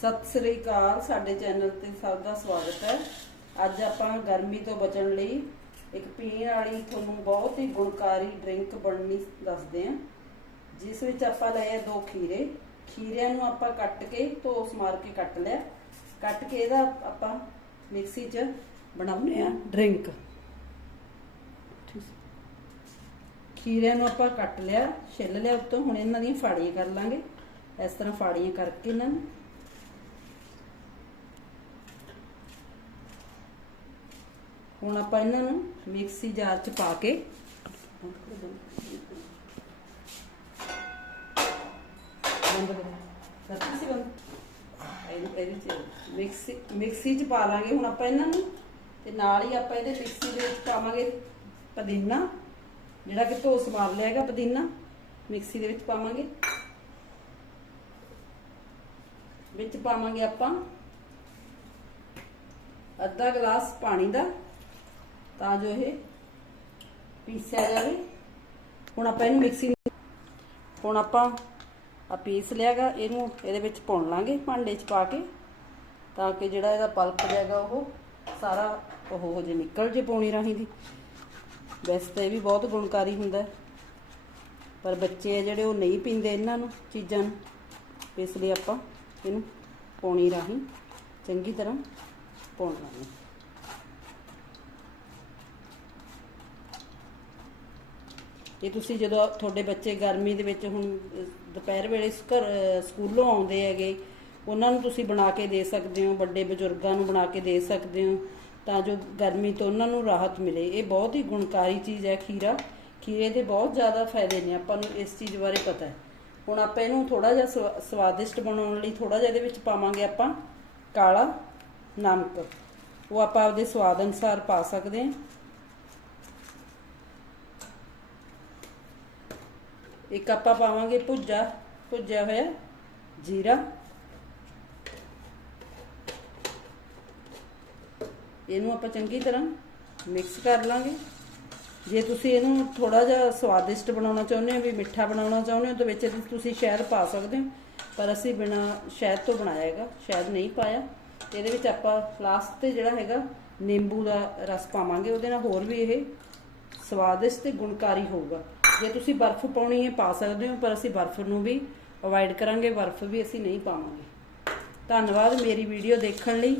ਸਤਿ ਸ੍ਰੀ ਅਕਾਲ, ਸਾਡੇ ਚੈਨਲ ਤੇ ਸਭ ਦਾ ਸਵਾਗਤ ਹੈ। ਅੱਜ ਆਪਾਂ ਗਰਮੀ ਤੋਂ ਬਚਣ ਲਈ ਇੱਕ ਪੀਣ ਵਾਲੀ ਤੁਹਾਨੂੰ ਬਹੁਤ ਹੀ ਗੁਣਕਾਰੀ ਡਰਿੰਕ ਬਣਨੀ ਦੱਸਦੇ ਹਾਂ। ਜਿਸ ਵਿੱਚ ਆਪਾਂ ਲਏ ਆ ਦੋ ਖੀਰੇ। ਖੀਰਿਆਂ ਨੂੰ ਆਪਾਂ ਕੱਟ ਕੇ ਧੋਸ ਮਾਰ ਕੇ ਕੱਟ ਲਿਆ। ਕੱਟ ਕੇ ਇਹਦਾ ਆਪਾਂ ਮਿਕਸੀ 'ਚ ਬਣਾਉਨੇ ਆ ਡਰਿੰਕ। ਖੀਰਿਆਂ ਨੂੰ ਆਪਾਂ ਕੱਟ ਲਿਆ, ਛਿੱਲ ਲਿਆ ਉੱਤੋਂ। ਹੁਣ ਇਹਨਾਂ ਦੀਆਂ ਫਾੜੀਆਂ ਕਰ ਲਾਂਗੇ। ਇਸ ਤਰ੍ਹਾਂ ਫਾੜੀਆਂ ਕਰਕੇ ਇਹਨਾਂ ਨੂੰ। ਹੁਣ ਆਪਾਂ ਇਹਨਾਂ ਨੂੰ ਮਿਕਸੀ ਜਾਰ 'ਚ ਪਾ ਕੇ ਮਿਕਸੀ ਮਿਕਸੀ 'ਚ ਪਾ ਲਾਂਗੇ। ਹੁਣ ਆਪਾਂ ਇਹਨਾਂ ਨੂੰ ਤੇ ਨਾਲ ਹੀ ਆਪਾਂ ਇਹਦੇ ਮਿਕਸੀ ਦੇ ਵਿੱਚ ਪਾਵਾਂਗੇ ਪੁਦੀਨਾ, ਜਿਹੜਾ ਕਿ ਧੋਸ ਮਾਰ ਲਿਆ ਹੈਗਾ ਪੁਦੀਨਾ। ਮਿਕਸੀ ਦੇ ਵਿੱਚ ਪਾਵਾਂਗੇ। ਵਿੱਚ ਪਾਵਾਂਗੇ ਆਪਾਂ ਅੱਧਾ ਗਲਾਸ ਪਾਣੀ ਦਾ ਤਾਂ ਜੋ ਇਹ ਪੀਸਿਆ ਜਾਵੇ। ਹੁਣ ਆਪਾਂ ਇਹਨੂੰ ਮਿਕਸੀ ਹੁਣ ਆਪਾਂ ਆ ਪੀਸ ਲਿਆਗਾ, ਇਹਨੂੰ ਇਹਦੇ ਵਿੱਚ ਪਾਉਣ ਲਾਂਗੇ ਭਾਂਡੇ 'ਚ ਪਾ ਕੇ, ਤਾਂ ਕਿ ਜਿਹੜਾ ਇਹਦਾ ਪਲਪ ਜਾਏਗਾ ਉਹ ਸਾਰਾ ਉਹ ਹੋ ਜੇ, ਨਿਕਲ ਜੇ ਪੌਣੀ ਰਾਹੀਂ ਦੀ ਵੈਸੇ ਤਾਂ ਇਹ ਵੀ ਬਹੁਤ ਗੁਣਕਾਰੀ ਹੁੰਦਾ ਪਰ ਬੱਚੇ ਆ ਜਿਹੜੇ ਉਹ ਨਹੀਂ ਪੀਂਦੇ ਇਹਨਾਂ ਨੂੰ, ਚੀਜ਼ਾਂ ਨੂੰ। ਇਸ ਲਈ ਆਪਾਂ ਇਹਨੂੰ ਪੌਣੀ ਰਾਹੀਂ ਚੰਗੀ ਤਰ੍ਹਾਂ ਪਾਉਣ ਲਾਂਗੇ। ਇਹ ਤੁਸੀਂ ਜਦੋਂ ਤੁਹਾਡੇ ਬੱਚੇ ਗਰਮੀ ਦੇ ਵਿੱਚ ਹੁਣ ਦੁਪਹਿਰ ਵੇਲੇ ਘਰ ਸਕੂਲੋਂ ਆਉਂਦੇ ਹੈਗੇ, ਉਹਨਾਂ ਨੂੰ ਤੁਸੀਂ ਬਣਾ ਕੇ ਦੇ ਸਕਦੇ ਹੋ, ਵੱਡੇ ਬਜ਼ੁਰਗਾਂ ਨੂੰ ਬਣਾ ਕੇ ਦੇ ਸਕਦੇ ਹੋ, ਤਾਂ ਜੋ ਗਰਮੀ ਤੋਂ ਉਹਨਾਂ ਨੂੰ ਰਾਹਤ ਮਿਲੇ। ਇਹ ਬਹੁਤ ਹੀ ਗੁਣਕਾਰੀ ਚੀਜ਼ ਹੈ ਖੀਰਾ। ਖੀਰੇ ਦੇ ਬਹੁਤ ਜ਼ਿਆਦਾ ਫਾਇਦੇ ਨੇ, ਆਪਾਂ ਨੂੰ ਇਸ ਚੀਜ਼ ਬਾਰੇ ਪਤਾ ਹੈ। ਹੁਣ ਆਪਾਂ ਇਹਨੂੰ ਥੋੜਾ ਜਿਹਾ ਸਵਾ- ਸਵਾਦਿਸ਼ਟ ਬਣਾਉਣ ਲਈ ਥੋੜਾ ਜਿਹਾ ਇਹਦੇ ਵਿੱਚ ਪਾਵਾਂਗੇ ਆਪਾਂ ਕਾਲਾ ਨਮਕ। ਉਹ ਆਪਾਂ ਆਪਦੇ ਸਵਾਦ ਅਨੁਸਾਰ ਪਾ ਸਕਦੇ ਹਾਂ। ਇੱਕ ਆਪਾਂ ਪਾਵਾਂਗੇ ਭੁੱਜਾ, ਭੁੱਜਿਆ ਹੋਇਆ ਜੀਰਾ। ਇਹਨੂੰ ਆਪਾਂ ਚੰਗੀ ਤਰ੍ਹਾਂ ਮਿਕਸ ਕਰ ਲਾਂਗੇ। ਜੇ ਤੁਸੀਂ ਇਹਨੂੰ ਥੋੜਾ ਜਿਹਾ ਸਵਾਦਿਸ਼ਟ ਬਣਾਉਣਾ ਚਾਹੁੰਦੇ ਹੋ, ਵੀ ਮਿੱਠਾ ਬਣਾਉਣਾ ਚਾਹੁੰਦੇ ਹੋ ਤਾਂ ਵਿੱਚ ਤੁਸੀਂ ਸ਼ਹਿਦ ਪਾ ਸਕਦੇ ਹੋ। ਪਰ ਅਸੀਂ ਬਿਨਾ ਸ਼ਹਿਦ ਤੋਂ ਬਣਾਇਆ ਹੈਗਾ, ਸ਼ਹਿਦ ਨਹੀਂ ਪਾਇਆ। ਇਹਦੇ ਵਿੱਚ ਆਪਾਂ ਲਾਸਟ ਤੇ ਜਿਹੜਾ ਹੈਗਾ ਨਿੰਬੂ ਦਾ ਰਸ ਪਾਵਾਂਗੇ, ਉਹਦੇ ਨਾਲ ਹੋਰ ਵੀ ਇਹ ਸਵਾਦਿਸ਼ਟ ਤੇ ਗੁਣਕਾਰੀ ਹੋਊਗਾ। ਜੇ ਤੁਸੀਂ ਬਰਫ਼ ਪਾਉਣੀ ਹੈ, ਪਾ ਸਕਦੇ ਹੋ, ਪਰ ਅਸੀਂ ਬਰਫ਼ ਨੂੰ ਵੀ ਅਵੋਇਡ ਕਰਾਂਗੇ, ਬਰਫ਼ ਵੀ ਅਸੀਂ ਨਹੀਂ ਪਾਵਾਂਗੇ। ਧੰਨਵਾਦ ਮੇਰੀ ਵੀਡੀਓ ਦੇਖਣ ਲਈ,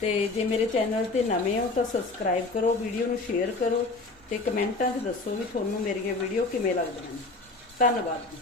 ਤੇ ਜੇ ਮੇਰੇ ਚੈਨਲ ਤੇ ਨਵੇਂ ਹੋ ਤਾਂ ਸਬਸਕ੍ਰਾਈਬ ਕਰੋ, ਵੀਡੀਓ ਨੂੰ ਸ਼ੇਅਰ ਕਰੋ, ਤੇ ਕਮੈਂਟਾਂ 'ਚ ਦੱਸੋ ਵੀ ਤੁਹਾਨੂੰ ਮੇਰੀਆਂ ਵੀਡੀਓ ਕਿਵੇਂ ਲੱਗਦੀਆਂ ਨੇ। ਧੰਨਵਾਦ ਜੀ।